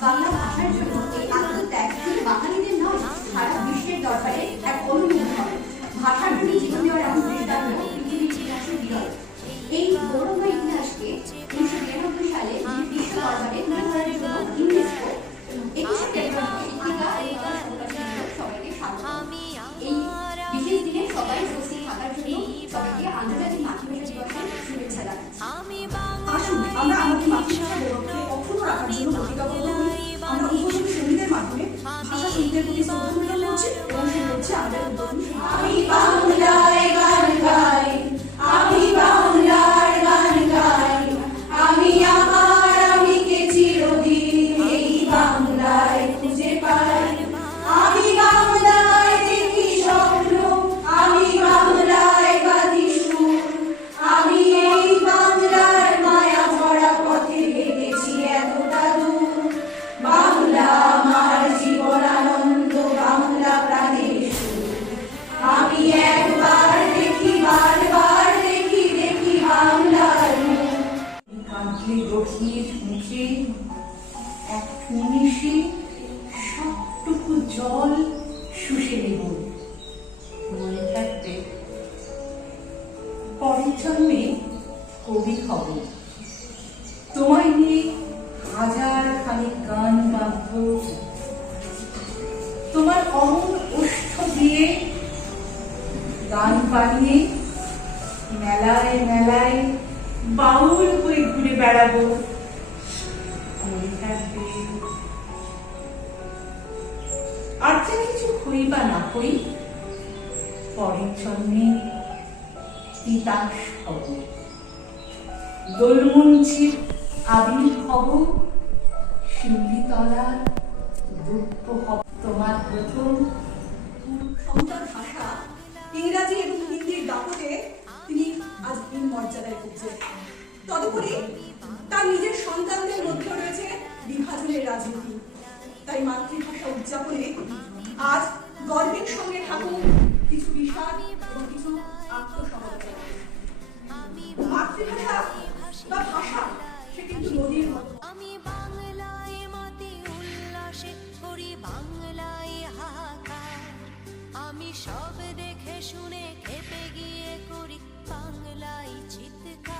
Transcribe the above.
বাংলা ভাষার জন্য এই আন্তর্জাতিক বাঙালিদের নয় সারা বিশ্বের দরবারে এক অনন্য নিমিষে সবটুকু জল শুষে নেব। মনে থাকবে পরের জন্মে কবি হব। তোমায় নিয়ে হাজার খানিক গান বাঁধব তোমার অমন ওষ্ঠ দিয়ে গান বানিয়ে মেলায় মেলায় বাউল হয়ে ঘুরে বেড়াবো। আর যা কিছু হই বা না হই পরের জন্মে তিতাস হব। দোলমঞ্চির আবির হব শিউলিতলার রূপ হব। তোমার প্রথম সন্তান ভাষা ইংরাজি এবং হিন্দির দাপটে তিনি আজ এই মর্যাদায় ভুগছেন তদুপরি তার নিজের সন্তানদের মধ্যে রয়েছে বিভাজনের রাজনীতি। তাই মাতৃভাষা উদযাপনে আজ গর্বের সঙ্গে থাকুন কিছু বিষাদ এবং কিছু আত্মসমালোচনা মাতৃভাষা বা ভাষা, সে কিন্তু নদীর মতো। সব দেখে শুনে খেপে গিয়ে করি বাংলায় চিৎকার।